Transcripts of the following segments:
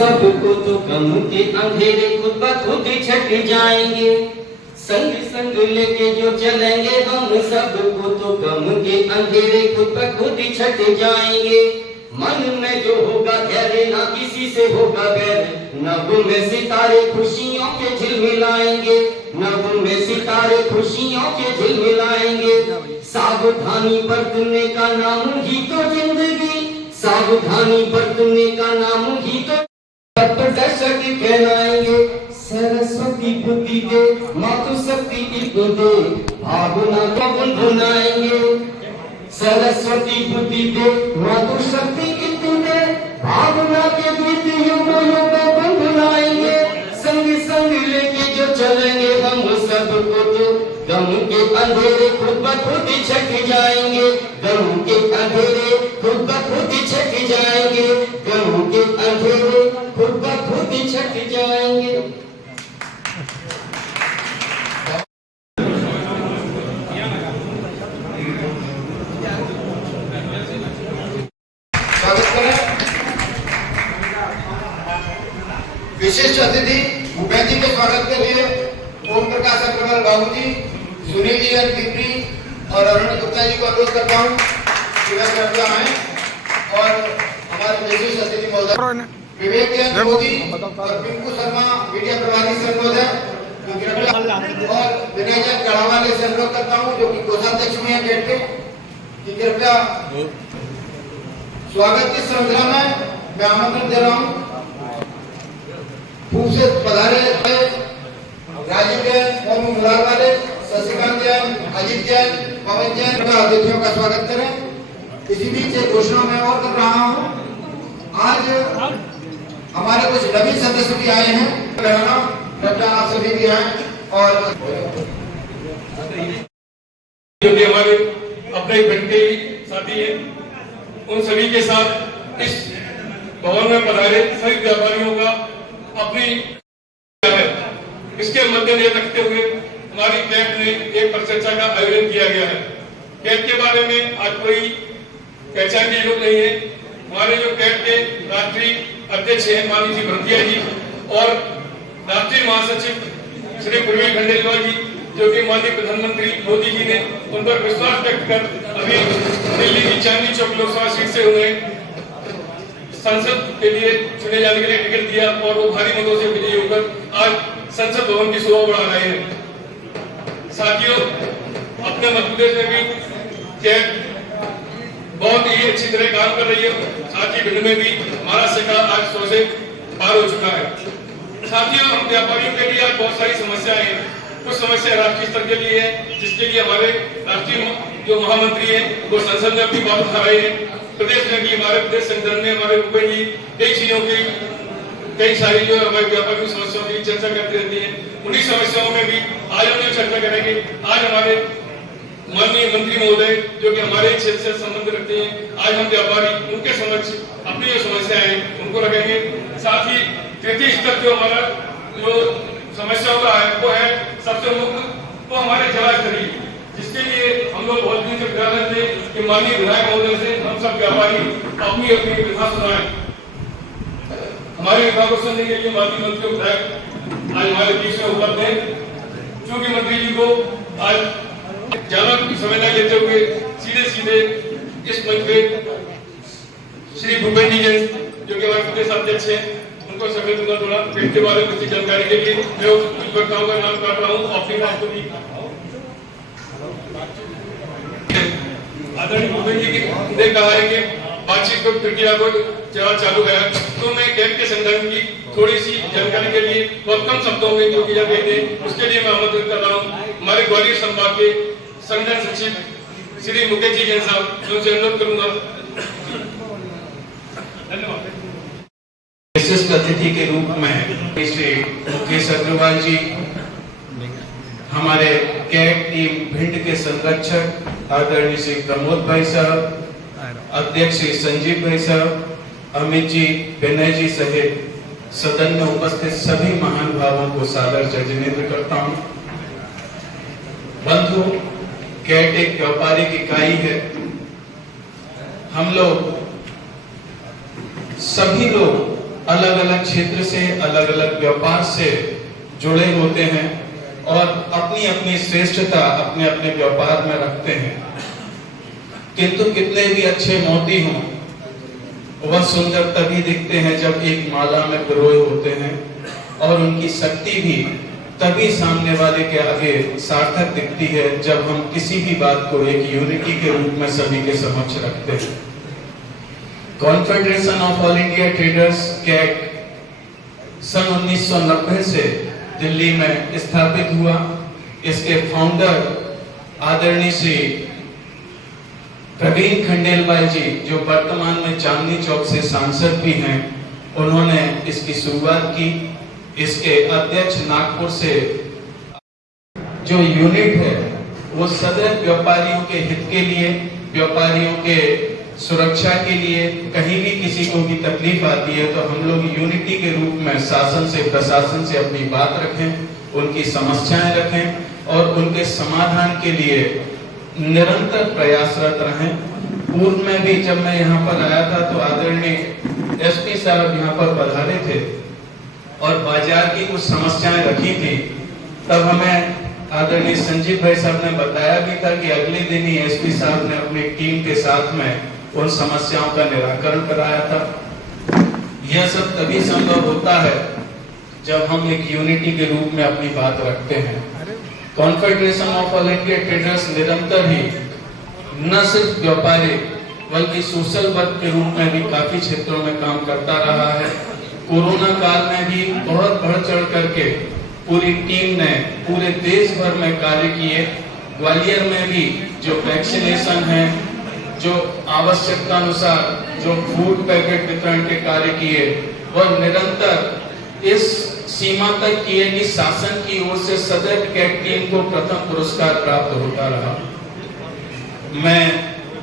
सबको तो गम के अंधेरे खुद ब खुद छट जाएंगे। संग संग लेके जो चलेंगे हम सबको तो गम के अंधेरे खुद ब खुद छट जाएंगे। मन में जो होगा धैर्य ना किसी से होगा बैर, नभ में सितारे खुशियों के झिलमिलाएंगे, नभ में सितारे खुशियों के झिलमिलाएंगे। सावधानी बरतने का नाम ही तो जिंदगी, सावधानी बरतने का नाम ही तो दर्शक कहलाएंगे। सरस्वती बुद्धि दे मातु शक्ति इतनी दे, भावना को गुनगुनाएंगे। सरस्वती बुद्धि दे मातु शक्ति इतनी दे, भावना के गीत युग युग गुनगुनाएंगे। संग संग लेके जो चलेंगे हम सबको तो गम के अंधेरे खुद ब खुद छट जाएंगे, गम के अंधेरे खुद ब खुद छट जाएंगे, गम के अंधेरे खुद ब खुद छट जाएंगे। विशिष्ट अतिथि भूपेंद्र जी के स्वागत के लिए ओम प्रकाश अग्रवाल बाबू जी, सुनील जी पिपरी और अरुण गुप्ता जी को अनुरोध करता हूँ कि वह कृपया आए। और हमारे विशिष्ट अतिथि महोदय विवेक जैन मोदी और पिंकू शर्मा मीडिया प्रभारी से अनुरोध है और विनय जैन गढ़ावाले से अनुरोध करता हूँ जो कि कोषाध्यक्ष में है गेट के, कि कृपया स्वागत की श्रृंखला में मैं आमंत्रण दे रहा हूँ। खूब से पधारे राजीव जैन, मोनू मुरार वाले, शशिकांत जैन, अजीत जैन, पवन जैन का अतिथियों का स्वागत करें। इसी बीच एक घोषणा मैं और कर रहा हूँ, आज हमारे कुछ नवीन सदस्य भी आए हैं, कृपया आप सभी भी आए। और जो कि हमारे अपने घंटे साथी हैं, उन सभी के साथ इस भवन में पधारे सभी व्यापारियों का अपनी है, इसके मद्देनजर रखते हुए हमारी कैब ने एक परिचर्चा का आयोजन किया गया है। कैब के बारे में आज कोई पहचान की जरूरत नहीं है। हमारे जो कैब के राष्ट्रीय अध्यक्ष हैं माननीय जी भरतिया जी और राष्ट्रीय महासचिव श्री पूर्वी खंडेलवाल जी, जो कि माननीय प्रधानमंत्री मोदी जी ने उन पर विश्वास व्यक्त कर अभी दिल्ली की चांदनी चौक लोकसभा सीट से उन्हें संसद के लिए चुने जाने के लिए टिकट दिया और वो भारी मतों से विजयी होकर आज संसद भवन की शोभा बढ़ा रहे हैं। साथियों, अपने मध्य प्रदेश में भी कैब बहुत ही अच्छी तरह काम कर रही है। साथ ही भिंड में भी हमारा सिक्का आज 100 से पार हो चुका है। साथियों, हम व्यापारियों के लिए आज बहुत सारी समस्याएं हैं। कुछ समस्या राष्ट्रीय स्तर के लिए है, जिसके लिए हमारे राष्ट्रीय जो महामंत्री हैं वो संसद में अपनी बात उठा रहे हैं। प्रदेश में भी हमारे प्रदेश संगठन में हमारे भूपेंद्र जी कई चीजों की कई सारी जो हमारे व्यापारियों की समस्याओं की चर्चा करती रहती है। उन्हीं समस्याओं में भी आज हम जो चर्चा करेंगे, आज हमारे माननीय मंत्री महोदय जो कि हमारे क्षेत्र से संबंध रखते हैं, आज हम व्यापारी उनके समक्ष अपनी जो समस्याएं हैं उनको रखेंगे। साथ ही तृतीय स्तर जो हमारा जो समस्याओं का है वो है सबसे मुख्य तो हमारे जला स्तरीय, जिसके लिए हम लोग बहुत दिन से प्रयास थे कि माननीय विधायक महोदय से हम सब व्यापारी अपनी अपनी व्यथा सुनाएं। हमारी व्यथा को सुनने के लिए माननीय मंत्री विधायक आज हमारे बीच में उपलब्ध है। चूंकि मंत्री जी को आज ज्यादा समय न लेते हुए सीधे सीधे इस मंच पे श्री भूपेंद्र जी जो कि हमारे प्रदेश अध्यक्ष हैं उनको समय दूंगा। थोड़ा पेट के बारे में कुछ जानकारी के लिए मैं कुछ वक्ताओं का नाम काट रहा हूँ। अपनी बात को भी आदरणीय भूपेंद्र जी ने कहा है कि बातचीत को प्रक्रिया को चालू है, तो मैं कैब के संगठन की थोड़ी सी जानकारी के लिए बहुत कम शब्दों में जो किया गए थे उसके लिए मैं आमंत्रित कर रहा हूँ हमारे ग्वालियर संभाग के संगठन सचिव श्री मुकेश जी जैन साहब, जो से अनुरोध करूंगा। धन्यवाद। विशिष्ट अतिथि के रूप में श्री मुकेश अग्रवाल जी, हमारे कैब टीम भिंड के संरक्षक आदरणीय श्री प्रमोद भाई साहब, अध्यक्ष श्री संजीव भाई साहब, अमित जी, विनय जी सहित सदन में उपस्थित सभी महान भावों को सादर जजनेन्द्र करता हूं। बंधु, कैट एक व्यापारिक इकाई है। हम लोग सभी लोग अलग अलग क्षेत्र से, अलग अलग व्यापार से जुड़े होते हैं और अपनी अपनी श्रेष्ठता अपने अपने व्यापार में रखते हैं। किंतु कितने भी अच्छे मोती हों, वह सुंदर तभी दिखते हैं जब एक माला में पिरोए होते हैं, और उनकी शक्ति भी तभी सामने वाले के आगे सार्थक दिखती है जब हम किसी भी बात को एक यूनिटी के रूप में सभी के समक्ष रखते हैं। Confederation of all India traders CAT सन 1990 से दिल्ली में स्थापित हुआ। इसके फाउंडर आदरणीय श्री प्रवीण खंडेलवाल जी, जो वर्तमान में चांदनी चौक से सांसद भी हैं, उन्होंने इसकी शुरुआत की। इसके अध्यक्ष नागपुर से जो यूनिट है वो सदैव व्यापारियों के हित के लिए, व्यापारियों के सुरक्षा के लिए, कहीं भी किसी को भी तकलीफ आती है तो हम लोग यूनिटी के रूप में शासन से, प्रशासन से अपनी बात रखें, उनकी समस्याएं रखें और उनके समाधान के लिए निरंतर प्रयासरत रहें। पूर्व में भी जब मैं यहाँ पर आया था तो आदरणीय एसपी साहब यहाँ पर पधारे थे और बाजार की कुछ समस्याएं रखी थी। तब हमें आदरणीय संजीव भाई साहब ने बताया भी था कि अगले दिन ही एसपी साहब ने अपनी टीम के साथ में उन समस्याओं का निराकरण कराया था। यह सब तभी संभव होता है जब हम एक यूनिटी के रूप में अपनी बात रखते हैं। Confederation of all India traders निरंतर ही न सिर्फ व्यापारिक बल्कि सोशल वर्क के रूप में भी काफी क्षेत्रों में काम करता रहा है। कोरोना काल में भी बहुत बढ़ चढ़ करके पूरी टीम ने पूरे देश भर में कार्य किए। ग्वालियर में भी जो वैक्सीनेशन है, जो आवश्यकता अनुसार जो फूड पैकेट वितरण के कार्य किए, वह निरंतर इस सीमा तक किए कि शासन की ओर से सदैव कैट टीम को प्रथम पुरस्कार प्राप्त होता रहा। मैं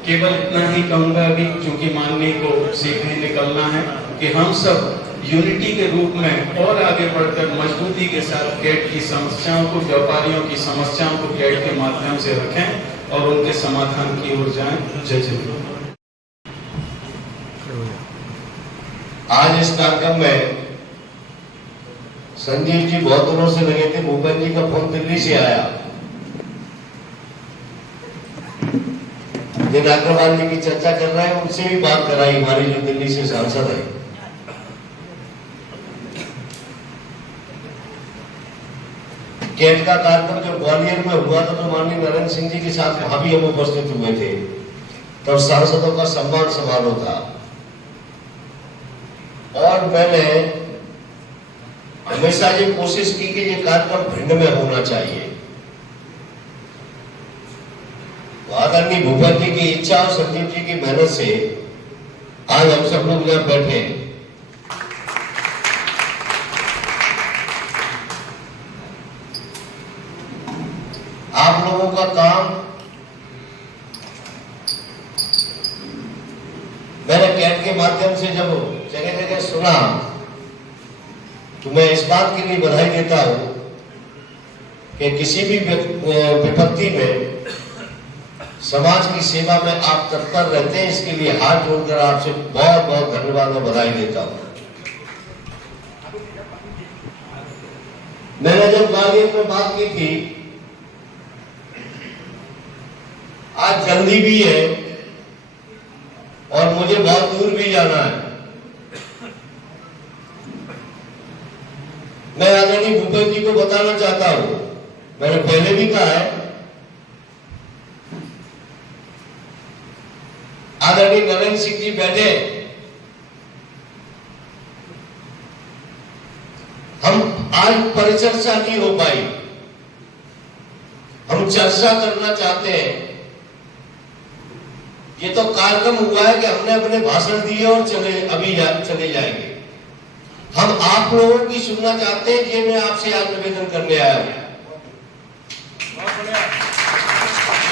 केवल इतना ही कहूंगा अभी, क्योंकि माननीय को सीधे निकलना है, कि हम सब यूनिटी के रूप में और आगे बढ़कर मजबूती के साथ कैट की समस्याओं को, व्यापारियों की समस्याओं को कैट के माध्यम से रखें और उनके समाधान की ओर जाएं। जय जय। आज इस कार्यक्रम में संजीव जी बहुत दिनों से लगे थे। भूपेंद्र जी का फोन दिल्ली से आया। जिन अग्रवाल जी की चर्चा कर रहे हैं उनसे भी बात कराई, हमारी जो दिल्ली से सांसद है। कैट का कार्यक्रम जब ग्वालियर में हुआ था तो माननीय नरेंद्र सिंह जी के साथ वहां भी हम उपस्थित हुए थे। तब सांसदों का सम्मान समारोह था और मैंने हमेशा ये कोशिश की कि ये कार्यक्रम भिंड में होना चाहिए। आदरणीय भूपेंद्र जी की इच्छा और संजीव जी की मेहनत से आज हम सब लोग यहाँ बैठे हैं। आप लोगों का काम मैंने कैट के माध्यम से जब जगह जगह सुना तो मैं इस बात के लिए बधाई देता हूं कि किसी भी विपत्ति में समाज की सेवा में आप तत्पर रहते हैं। इसके लिए हाथ जोड़कर आपसे बहुत बहुत धन्यवाद और बधाई देता हूं। मैंने जब ग्वालियर में बात की थी, आज जल्दी भी है और मुझे बहुत दूर भी जाना है। मैं आदरणीय भूपेंद्र जी को बताना चाहता हूं, मैंने पहले भी कहा है, आदरणीय नरेंद्र सिंह जी बैठे, हम आज परिचर्चा नहीं हो पाई। हम चर्चा करना चाहते हैं। ये तो कार्यक्रम हुआ है कि हमने अपने भाषण दिए और चले जाएंगे। हम आप लोगों की सुनना चाहते हैं। ये मैं आपसे आज निवेदन करने आया हूं।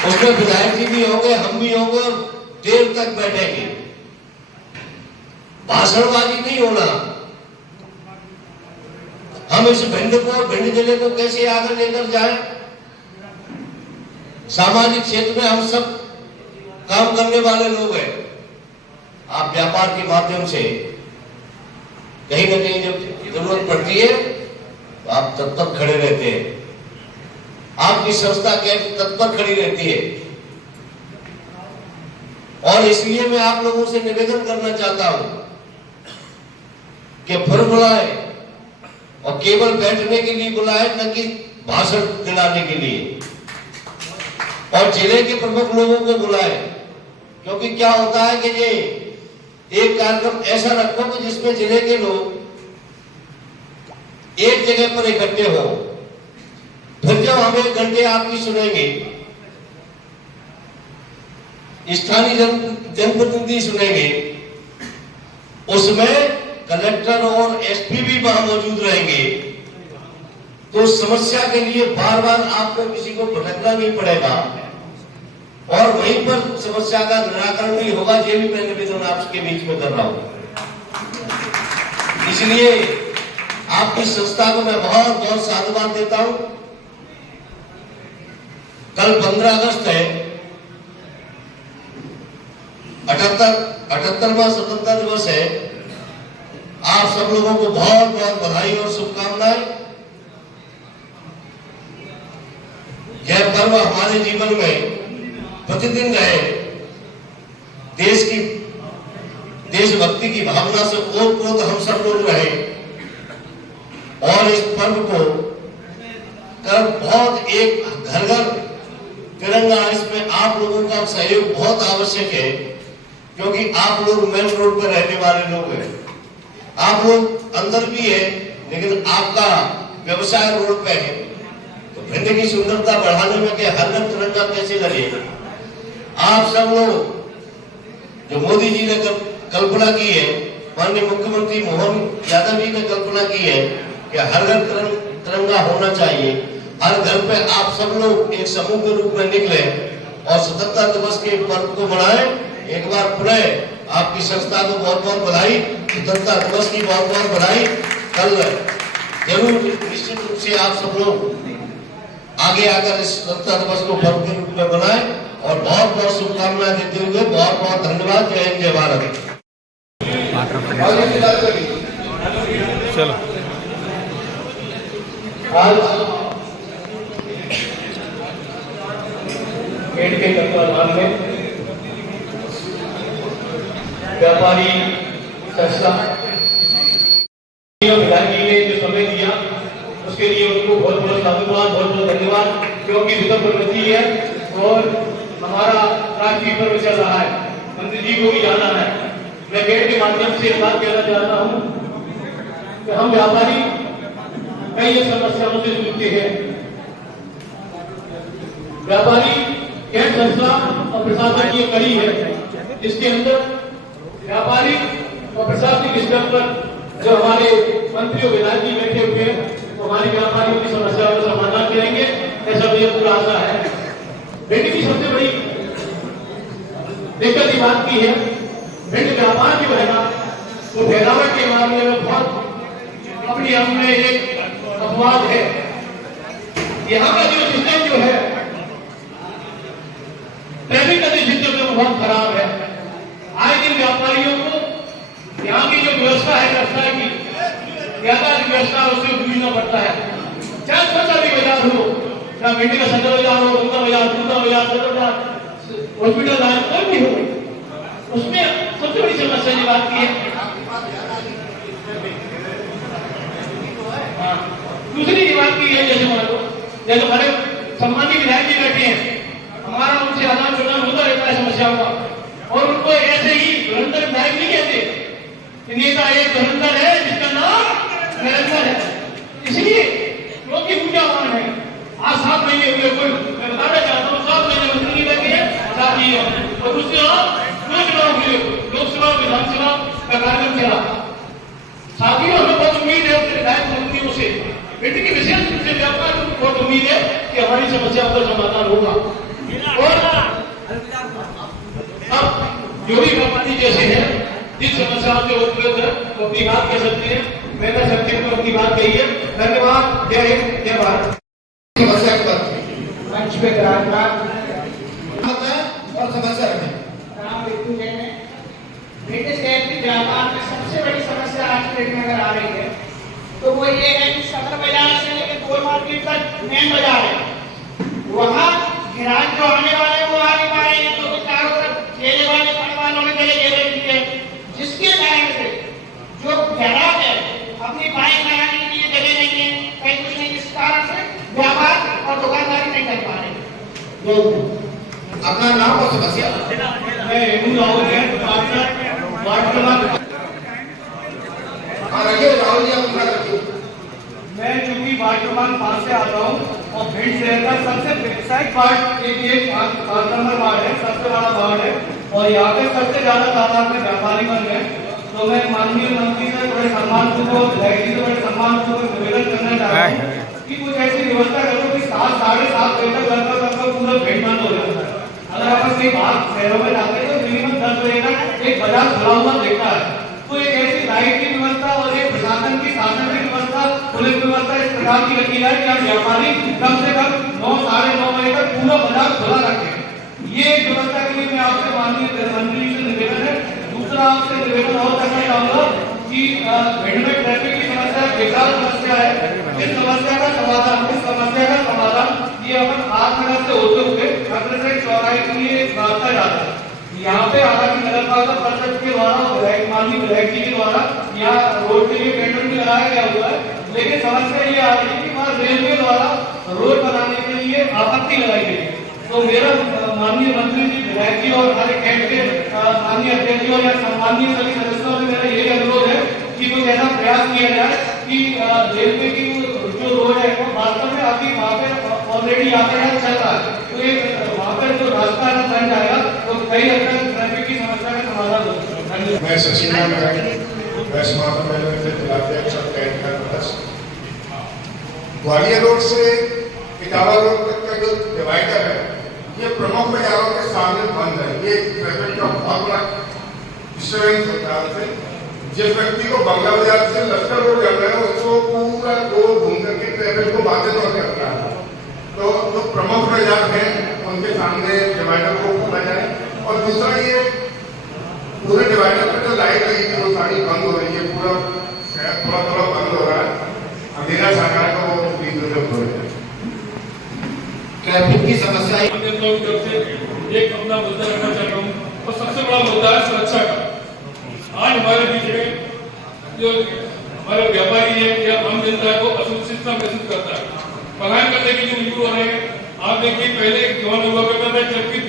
उसमें विधायक जी भी होंगे, हम भी होंगे और देर तक बैठेंगे। भाषणबाजी नहीं होना। हम इस भिंड जिले को कैसे आगे लेकर जाएं? सामाजिक क्षेत्र में हम सब काम करने वाले लोग हैं। आप व्यापार के माध्यम से कहीं ना कहीं जब जरूरत पड़ती है तो आप तत्पर खड़े रहते हैं, आपकी संस्था तत्पर खड़ी रहती है। और इसलिए मैं आप लोगों से निवेदन करना चाहता हूं कि फिर बुलाए, और केवल बैठने के लिए बुलाए, न कि भाषण दिलाने के लिए। और जिले के प्रमुख लोगों को बुलाए, क्योंकि क्या होता है कि ये एक कार्यक्रम ऐसा रखो कि जिसमें जिले के लोग एक जगह पर इकट्ठे हो। फिर जब हम 1 घंटे आपकी सुनेंगे, स्थानीय जनप्रतिनिधि सुनेंगे, उसमें कलेक्टर और एसपी भी वहां मौजूद रहेंगे, तो समस्या के लिए बार बार आपको किसी को भटकना नहीं पड़ेगा और वहीं पर समस्या का निराकरण भी होगा। ये भी मैं निवेदन आपके बीच में कर रहा हूं। इसलिए आपकी संस्था को मैं बहुत बहुत साधुवाद देता हूं। कल 15 अगस्त है, 78वां स्वतंत्रता दिवस है। आप सब लोगों को बहुत बहुत बधाई और शुभकामनाएं। यह पर्व हमारे जीवन में प्रतिदिन रहे, देशभक्ति की भावना से ओत-प्रोत हम सब लोग रहे, और इस पर्व को कर बहुत एक घर घर तिरंगा, इसमें आप लोगों का सहयोग बहुत आवश्यक है, क्योंकि आप लोग मेन रोड पर रहने वाले लोग हैं। आप लोग अंदर भी है, लेकिन आपका व्यवसाय रोड पे है। तो भिंड की सुंदरता बढ़ाने में के हर घर तिरंगा कैसे लगेगा? आप सब लोग, जो मोदी जी ने कल्पना की है, माननीय मुख्यमंत्री मोहन यादव जी ने कल्पना की है कि हर घर तिरंगा होना चाहिए। हर घर पे आप सब लोग एक समूह के रूप में निकले और स्वतंत्रता दिवस के पर्व को मनाएं। एक बार पुनः आपकी संस्था को बहुत बहुत बधाई, स्वतंत्रता दिवस की बहुत बहुत बधाई। कल जरूर निश्चित रूप से आप सब लोग आगे आकर इस स्वतंत्रता दिवस को पर्व के रूप में बनाएं, और बहुत बहुत शुभकामनाएं देते हुए बहुत बहुत धन्यवाद। जय हिंद, जय भारत। चलो आज पेड़ के तत्वाधान में व्यापारी संस्था विधायक जी ने जो समय दिया, उसके लिए उनको बहुत बहुत साधुवाद, बहुत बहुत धन्यवाद। क्योंकि विकल्प प्रगति है और हमारा राष्ट्रीय पर्व चल रहा है, मंत्री जी को भी जाना है। मैं गेट के माध्यम से बात कहना चाहता हूं कि हम व्यापारी कई समस्याओं से जूझते हैं। व्यापारी गैर संस्था और प्रशासन की कड़ी है, जिसके अंदर व्यापारी और प्रशासनिक स्तर पर जो हमारे मंत्री और विधायक जी बैठे हुए हैं, वो हमारे व्यापारियों की समस्याओं का समाधान करेंगे, ऐसा मुझे पूरा आशा है। भिंड की सबसे बड़ी दिक्कत की बात की है, भिंड व्यापार जो है ना, वो फैलावट के मामले में बहुत अपनी आप में एक अपवाद है। यहाँ का जो सिस्टम जो है, ट्रैफिक का जो सिस्टम है, वो बहुत खराब है। आए दिन व्यापारियों को यहाँ की जो व्यवस्था है, व्यवसाय की यातायात व्यवस्था, उससे जूझना पड़ता है। चाहे कौन सा भी बाजार हो, चाहे भिंड का सदर बाजार हो, उनका बाजार, दूसरा बाजार, सदर बाजार, हॉस्पिटल लाइन, कोई भी हो, उसमें सबसे बड़ी समस्या ये बात की है। दूसरी बात की है, जैसे मान लो, जैसे हमारे सम्मानित विधायक जी बैठे हैं, हमारा उनसे आदान प्रदान होता रहता है समस्याओं का, और उनको ऐसे ही धुरंधर विधायक नहीं कहते। नेता एक धुरंधर है जिसका नाम निरंतर है, इसलिए क्योंकि ऊर्जावान है। आज 7 महीने हुए, कोई मैं बताना चाहता हूँ, 7 महीने मंत्री लगे हैं, साथ ही है। और दूसरे दो चुनाव हुए, लोकसभा विधानसभा का कार्यक्रम चला। साथियों, हमें बहुत उम्मीद है अपने विधायक मंत्रियों से, बेटे की विशेष रूप से व्यापार को बहुत उम्मीद है कि हमारी समस्या का समाधान होगा। और अब जो भी व्यापारी जैसे हैं, जिस समस्याओं से उपलब्ध है, वो अपनी बात कह सकते हैं। मैंने संक्षेप में अपनी बात कही है। धन्यवाद। जय हिंद, जय भारत। समस्या पर मंच पे विराजमान और समस्या रखें। भिंड शहर की व्यापार में सबसे बड़ी समस्या आज भिंड नगर तक मेन बाजार है, वहाँ ग्राहक जो आने वाले वो आ नहीं पा रहे हैं, तो चारों तरफ ठेले वाले फल वालों ने पहले घेरे हुए हैं, जिसके कारण से जो ग्राहक है अपनी बाइक लगाने के लिए जगह नहीं है, कहीं कुछ नहीं, इस कारण से व्यापार और दुकानदारी नहीं कर पा रहे। अपना नाम और समस्या। मैं हेमू राहुल है, वार्ड क्रमांक। हाँ रखिए राहुल जी, आप अपना रखिए। मैं चूंकि वार्ड क्रमांक 5 से आता हूँ और भिंड शहर का सबसे एक्साइट वार्ड एक 5 नंबर वार्ड है, सबसे बड़ा वार्ड है और यहाँ पे सबसे ज्यादा तादाद में व्यापारी बन गए। तो मैं माननीय मंत्री से बड़े सम्मानपूर्वक, विधायक जी से बड़े सम्मानपूर्वक निवेदन करना चाहता हूँ कि कुछ ऐसी व्यवस्था करो कि 7 साढ़े 7 बजे तक लगभग पूरा भिंड बंद हो जाता है। अगर आप कहीं बाहर शहरों में जाते हैं तो मिनिमम 10 बजे तक एक बाजार खुला हुआ देखता है। तो एक ऐसी लाइट की व्यवस्था और एक प्रशासन की शासन की व्यवस्था, पुलिस व्यवस्था इस प्रकार की रखी जाए कि आप व्यापारी कम से कम 9 साढ़े 9 बजे तक पूरा बाजार खुला रखें। ये व्यवस्था के लिए मैं आपसे माननीय मंत्री से निवेदन है। दूसरा आपसे निवेदन और करना चाहूंगा कि भिंड में ट्रैफिक की समस्या बेकार समस्या है, इस समस्या का समाधान ये अपन आत्मनगर से होते हुए अग्रसर चौराहे के लिए रास्ता जाता है। यहाँ पे हालांकि नगर पालिका परिषद के द्वारा माननीय विधायक जी के द्वारा यहाँ रोड के लिए टेंडर भी लगाया गया हुआ है, लेकिन समस्या ये आ रही है कि वहाँ रेलवे द्वारा रोड बनाने के लिए आपत्ति लगाई गई है। तो मेरा माननीय मंत्री जी, विधायक जी और हमारे कैंप के माननीय अध्यक्ष और या सम्माननीय सभी सदस्यों से मेरा यही अनुरोध है कि कुछ ऐसा प्रयास किया जाए कि रेलवे की जो रोड है वो वास्तव में अभी वहाँ पे ऑलरेडी यातायात चल रहा है, तो एक वहाँ पर जो रास्ता है बन जाएगा तो कई हद तक ट्रैफिक की समस्या का समाधान हो सकता है। मैं सचिन जिलाध्यक्ष और कैंप का सदस्य। ग्वालियर रोड से इटावा रोड तक का जो डिवाइडर है ये प्रमुख बाजारों के सामने बंद है। ये ट्रैफिक का बहुत बड़ा डिस्टर्बेंस होता है। जिस व्यक्ति को बंगला बाजार से लश्कर रोड जाना है उसको पूरा गोल घूम करके ट्रैफिक को बाधित करता है। तो जो प्रमुख बाजार हैं उनके सामने डिवाइडर को खोला जाए। और दूसरा ये पूरे डिवाइडर पर जो लाइट लगी थी वो सारी बंद हो रही है, पूरा शहर थोड़ा बंद हो रहा है। अंधेरा सरकार को वो प्लीज हो जाए। ट्रैफिक की समस्या एक अपना मुद्दा रखना चाहता हूँ और सबसे बड़ा मुद्दा है सुरक्षा का। आज हमारे बीच में जो हमारे व्यापारी है या आम जनता को असुरक्षित महसूस करता है, पलायन करने के लिए मजबूर हो रहे हैं। आप देखिए पहले एक जमाना हुआ करता था जबकि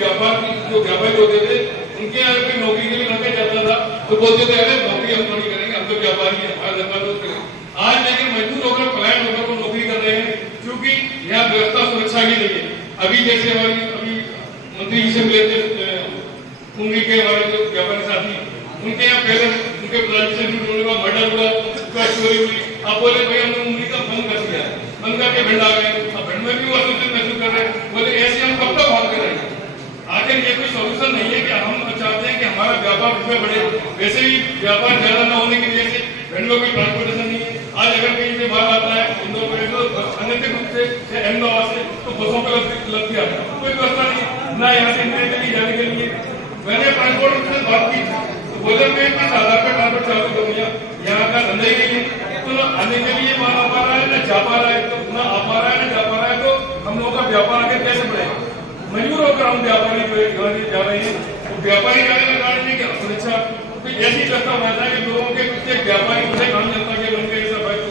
जो व्यापारी होते थे उनके यहाँ पे नौकरी के लिए रखा जाता था तो बोलते थे अरे नौकरी हम थोड़ी करेंगे, हम तो व्यापारी है, हमारा धंधा तो करेंगे। आज लेकिन मजबूर होकर पलायन होकर वो नौकरी कर रहे हैं क्योंकि यहाँ व्यवस्था सुरक्षा की नहीं है। अभी जैसे हमारी अभी मंत्री जी से मिले थे उंगली के हमारे जो व्यापारी साथी, उनके यहाँ पहले उनके मर्डर हुआ, चोरी हुई। आप बोले भाई हमने उंगली का बंद कर दिया, बंद करके भिंड आ गए। अब भिंड में भी वो असुरक्षित महसूस कर रहे हैं। बोले ऐसे हम कब तक भागते रहेंगे? आखिर ये कोई सोल्यूशन नहीं है कि हम चाहते हैं कि हमारा व्यापार उसमें बढ़े। वैसे ही व्यापार ज्यादा न होने की वजह से भिंड में कोई ट्रांसपोर्टेशन नहीं है। आज अगर कहीं से माल आता है इंदौर में तो अनैतिक रूप से अहमदाबाद से तो बसों पर लगती आता है, कोई व्यवस्था नहीं ना यहाँ से इंडिया के लिए जाने के लिए। मैंने ट्रांसपोर्ट से बात की तो बोले मैं किस आधार पर ट्रांसपोर्ट चालू करूँगा, यहाँ का धंधा ही नहीं है। तो ना आने के लिए माल आ पा रहा है ना जा पा रहा है, तो ना आ पा रहा है ना जा पा रहा है, तो हम लोगों का व्यापार आगे कैसे बढ़ेगा? मजबूर होकर हम व्यापारी जा रहे हैं। तो व्यापारी जाने का कारण है कि सुरक्षा ऐसी व्यवस्था बन जाए कि लोगों के प्रत्येक व्यापारी मुझे काम जनता के बन गए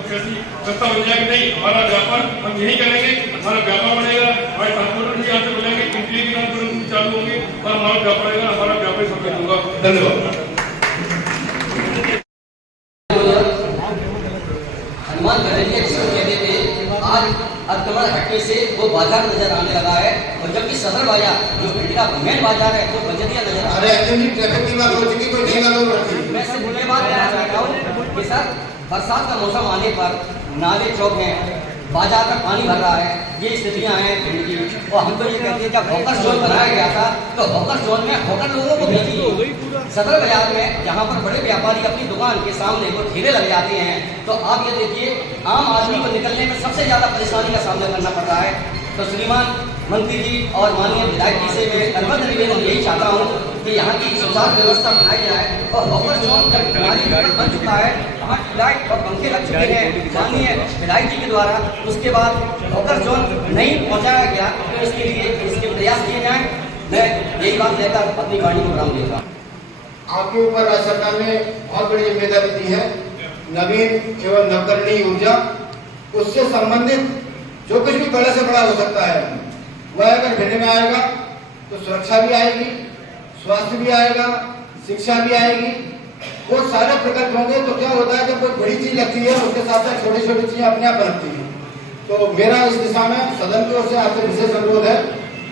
कैसी व्यवस्था बन जाए कि नहीं हमारा व्यापार हम यही करेंगे, हमारा व्यापार बढ़ेगा, हमारे ट्रांसपोर्टर भी यहाँ से बढ़ेंगे, कंपनी की ट्रांसपोर्टर भी चालू होंगे और हमारा व्यापार बढ़ेगा, हमारा व्यापार सफल होगा। धन्यवाद। हनुमान गढ़िया जिसको कहते थे, आज अकबर हट्टी से वो बाजार नजर आने लगा है और जबकि सदर बाजार जो भिंड का मेन बाजार है वो बजटिया नजर आ रहा है। ट्रैफिक की बात हो चुकी, कोई नई बात हो रही है। मैं सिर्फ ये बात कहना चाहता हूँ कि सर बरसात का मौसम आने पर नाले चौक हैं, बाजार में पानी भर रहा है, ये स्थितियाँ हैं भिंड की। और हम तो ये कहते हैं जब हॉकर जोन बनाया गया था तो हॉकर जोन में हॉकर लोगों को भेजिए। सदर बाजार में जहाँ पर बड़े व्यापारी अपनी दुकान के सामने वो ठेले लग जाते हैं तो आप ये देखिए आम आदमी को निकलने में सबसे ज़्यादा परेशानी का सामना करना पड़ रहा है। तो श्रीमान मंत्री जी और माननीय विधायक जी से मैं अनुबंध निवेदन यही चाहता हूँ कि यहाँ की सुचारू व्यवस्था बनाई जाए और हॉकर जोन बन चुका है वहाँ लाइट और पंखे लग चुके हैं माननीय विधायक जी के द्वारा। उसके बाद डॉक्टर जोन नहीं पहुँचाया गया, तो इसके लिए इसके प्रयास किए जाएँ। मैं यही बात लेकर अपनी वाणी को विराम देता हूँ। आपके ऊपर राज्य सरकार ने बहुत बड़ी जिम्मेदारी दी है। नवीन एवं नवकरणीय ऊर्जा, उससे संबंधित जो कुछ भी बड़े से बड़ा हो सकता है, वह अगर भिंड में आएगा तो सुरक्षा भी आएगी, स्वास्थ्य भी आएगा, शिक्षा भी आएगी, वो सारे प्रकट होंगे। तो क्या होता है, जब कोई बड़ी चीज लगती है उसके साथ साथ छोटी छोटी चीजें अपने आप बनती हैं। तो मेरा इस दिशा में सदन की ओर से आपसे विशेष अनुरोध है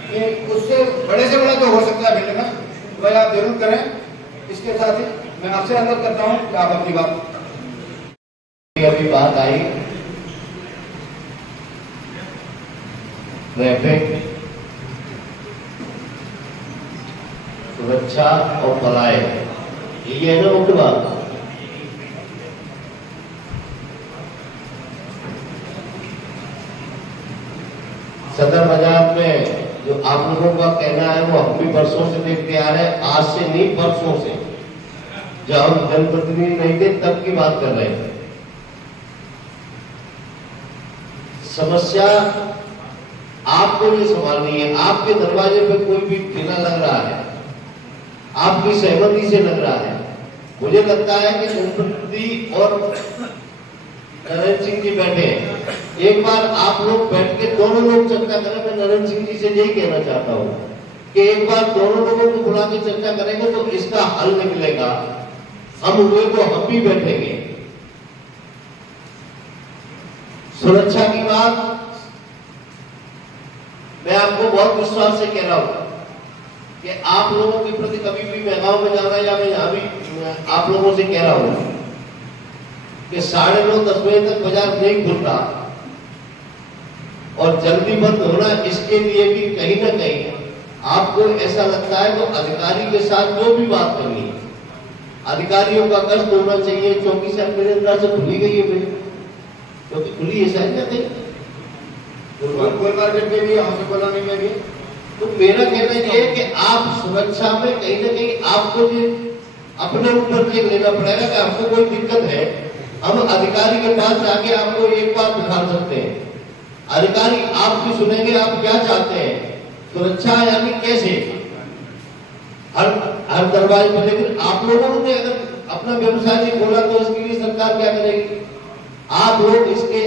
कि उससे बड़े से बड़ा जो हो सकता है भिंड में, वह आप जरूर करें। इसके साथ ही मैं आपसे अनुरोध करता हूँ कि आप अपनी बात, अभी बात आई ट्रैफिक सुरक्षा और भलाई, ये है ना मुख्य बात। सदर बाजार में जो आप लोगों का कहना है वो हम भी वर्षों से देखते आ रहे हैं, आज से नहीं वर्षों से। जब हम जनप्रतिनिधि नहीं थे तब की बात कर रहे हैं। समस्या आपको ये संभालनी है। आपके दरवाजे पे कोई भी ठेला लग रहा है, आपकी सहमति से लग रहा है। मुझे लगता है कि जनप्रतिनिधि और नरेंद्र सिंह जी बैठे हैं, एक बार आप लोग बैठ के दोनों लोग चर्चा करें। मैं नरेंद्र सिंह जी से यही कहना चाहता हूँ कि एक बार दोनों लोगों को बुला के चर्चा करेंगे तो इसका हल निकलेगा। हम हुए तो हम भी बैठेंगे। सुरक्षा की बात मैं आपको बहुत विश्वास से कह रहा हूं कि आप लोगों के प्रति कभी भी मैं गांव में जाना, या मैं यहां भी आप लोगों से कह रहा हूं कि 9:30-10 बजे तक बाजार नहीं खुलता और जल्दी बंद होना, इसके लिए भी कहीं ना कहीं आपको ऐसा लगता है तो अधिकारी के साथ जो भी बात करनी है, अधिकारियों का कष्ट होना चाहिए। चौकी से मेरे अंदर से खुली गई है, क्योंकि खुली है शायद ना कहीं गोल मार्केट में भी, हमसे कॉलोनी में भी। तो मेरा कहना यह है कि आप सुरक्षा में कहीं ना कहीं आपको अपने ऊपर चेक लेना पड़ेगा कि आपको कोई दिक्कत है। हम अधिकारी के पास जाके आपको एक बात दिखा सकते हैं, अधिकारी आपकी सुनेंगे आप क्या चाहते हैं, सुरक्षा यानी कैसे, हर दरवाजे पर। लेकिन आप लोगों ने अगर अपना व्यवसाय नहीं खोला तो इसके लिए सरकार क्या करेगी? आप लोग इसके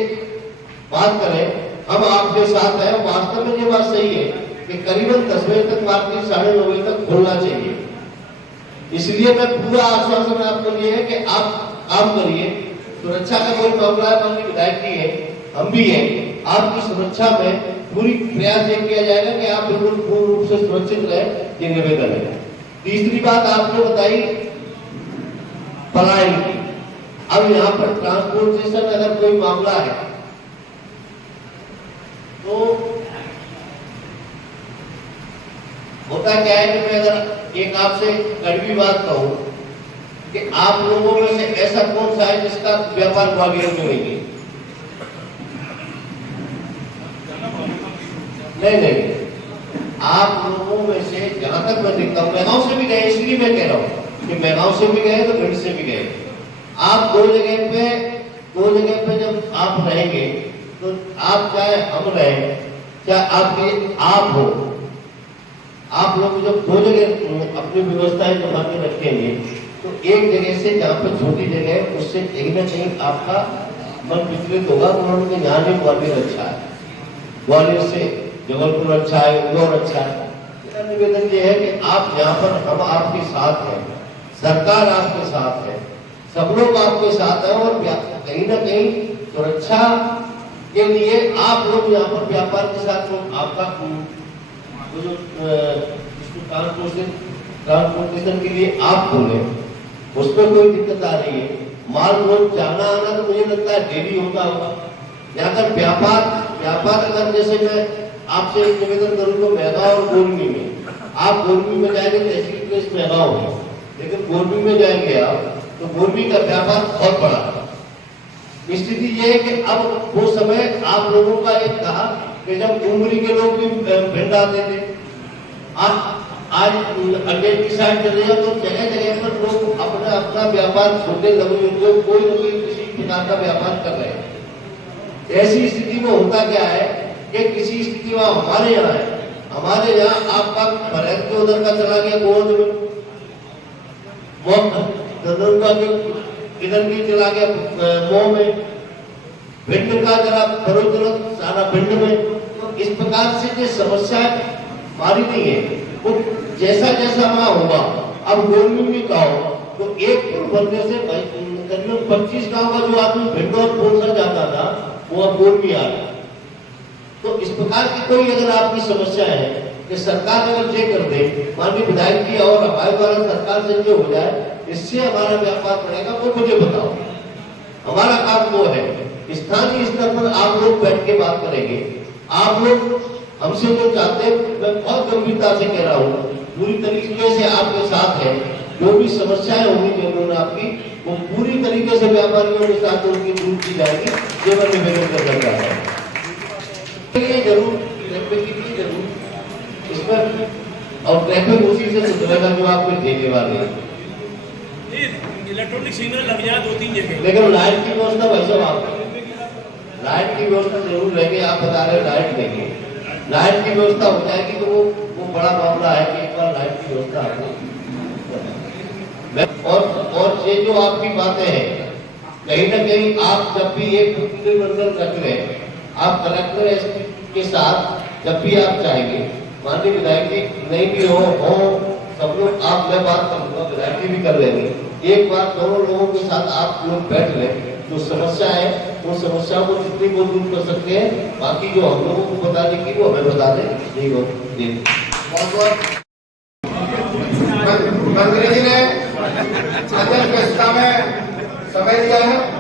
बात करें, हम आपके साथ हैं। वास्तव में ये बात सही है कि करीबन 10 बजे तक मार्केट 9:30 बजे तक खुलना चाहिए। इसलिए मैं पूरा आश्वासन आपको लिए है कि आप काम करिए। सुरक्षा का कोई मामला है, माननीय विधायक जी है, हम भी हैं, आपकी सुरक्षा में पूरी प्रयास ये किया जाएगा कि आप बिल्कुल पूर्ण रूप से सुरक्षित रहे, ये निवेदन है। तीसरी बात आपने बताई पलायन की। अब यहाँ पर ट्रांसपोर्टेशन अगर कोई मामला है तो होता क्या है कि मैं अगर एक आपसे कड़वी बात कहूं कि आप लोगों में से ऐसा कौन सा है जिसका व्यापार ग्वालियर में नहीं है? नहीं, आप लोगों में से जहां तक मैं देखता हूं, मेगांव से भी गए, इसलिए मैं कह रहा हूं कि मेगांव से भी गए तो भिंड से भी गए। आप दो जगह पे जब आप रहेंगे तो आप चाहे हम रहे, चाहे आप हो, आप लोग जब दो जगह अपनी व्यवस्थाएं जमा के रखेंगे तो एक जगह से जहाँ पर छोटी जगह है उससे कहीं ना कहीं आपका मन विचलित होगा। उन्होंने यहाँ भी ग्वालियर अच्छा है, ग्वालियर से जबलपुर अच्छा है, इंदौर अच्छा है। मेरा निवेदन ये है कि आप यहाँ पर, हम आपके साथ हैं, सरकार आपके साथ है, सब लोग आपके साथ हैं और कहीं ना कहीं सुरक्षा के लिए आप लोग यहाँ पर व्यापार के साथ आपका ट्रांसपोर्टेशन के लिए आप बोले, उसमें कोई दिक्कत आ रही है। माल रोज जाना आना तो मुझे लगता है डेली होता होगा। यहाँ पर व्यापार अगर जैसे मैं आपसे एक निवेदन करूँ तो मेहगांव और गोरमी में, आप गोरमी में जाएंगे तहसील प्लेस मेहगांव है, लेकिन गोरमी में जाएंगे आप तो गोरमी का व्यापार बहुत बड़ा है। स्थिति ये है कि अब वो समय आप लोगों का एक कहा कि जब उमरी के लोग भी भिंड आते थे, आज अड्डे की साइड चले जाओ तो जगह जगह पर लोग अपना अपना व्यापार छोटे लघु उद्योग कोई न कोई किसी प्रकार का व्यापार कर रहे हैं। ऐसी स्थिति में होता क्या है कि किसी स्थिति में हमारे यहाँ है, हमारे यहाँ आपका भरत के उधर का चला गया गोद में, का इधर भी चला गया मोह में, भिंड का जरा फरोजन सारा भिंड में। तो इस प्रकार से जो समस्या हमारी नहीं है, वो जैसा जैसा वहां होगा। अब गोलमी में का हो तो एक पुल बनने से करीबन 25 गांव का जो आदमी भिंड और पोलसा जाता था वो अब गोलमी आ रहा। तो इस प्रकार की कोई अगर आपकी समस्या है कि सरकार अगर ये कर दे, माननीय विधायक जी और हमारे द्वारा सरकार से जो हो जाए, इससे हमारा व्यापार बढ़ेगा, वो मुझे बताओ। हमारा काम वो है, स्थानीय स्तर पर आप लोग बैठ के बात करेंगे। आप लोग हमसे जो चाहते हैं, मैं बहुत गंभीरता से कह रहा हूँ, पूरी तरीके से आपके साथ है। जो भी समस्याएं होंगी जरूर आपकी, वो पूरी तरीके से व्यापारियों के साथ उनकी दूर की जाएगी। ये मैं निवेदन करना चाहता हूँ। जरूर ट्रैफिक की जरूर इसमें, और ट्रैफिक उसी से सुधरेगा जो आपको देने वाले हैं। इलेक्ट्रॉनिक सिग्नल लग जाए 2-3 जगह, लेकिन लाइट की व्यवस्था भाई साहब, आप लाइट की व्यवस्था जरूर रहेगी। आप बता रहे लाइट नहीं, लाइट की व्यवस्था हो जाएगी तो वो बड़ा मामला है कि एक बार लाइट की व्यवस्था आपको। और ये जो आपकी बातें हैं, कहीं ना कहीं आप जब भी एक प्रतिनिधिमंडल रख लें, आप कलेक्टर एसपी के साथ जब भी आप चाहेंगे, माननीय विधायक जी नहीं भी हो सब लोग, आप मैं बात करूंगा, विधायक जी भी कर लेंगे। एक बार दोनों लोगों के साथ आप लोग बैठ लें, जो समस्या है वो समस्याओं को जितनी को दूर कर सकते हैं, बाकी जो हम लोगों को बताने की वो हमें बता दें। यही बहुत मंत्री जी ने अध्यक्षता में समय दिया है।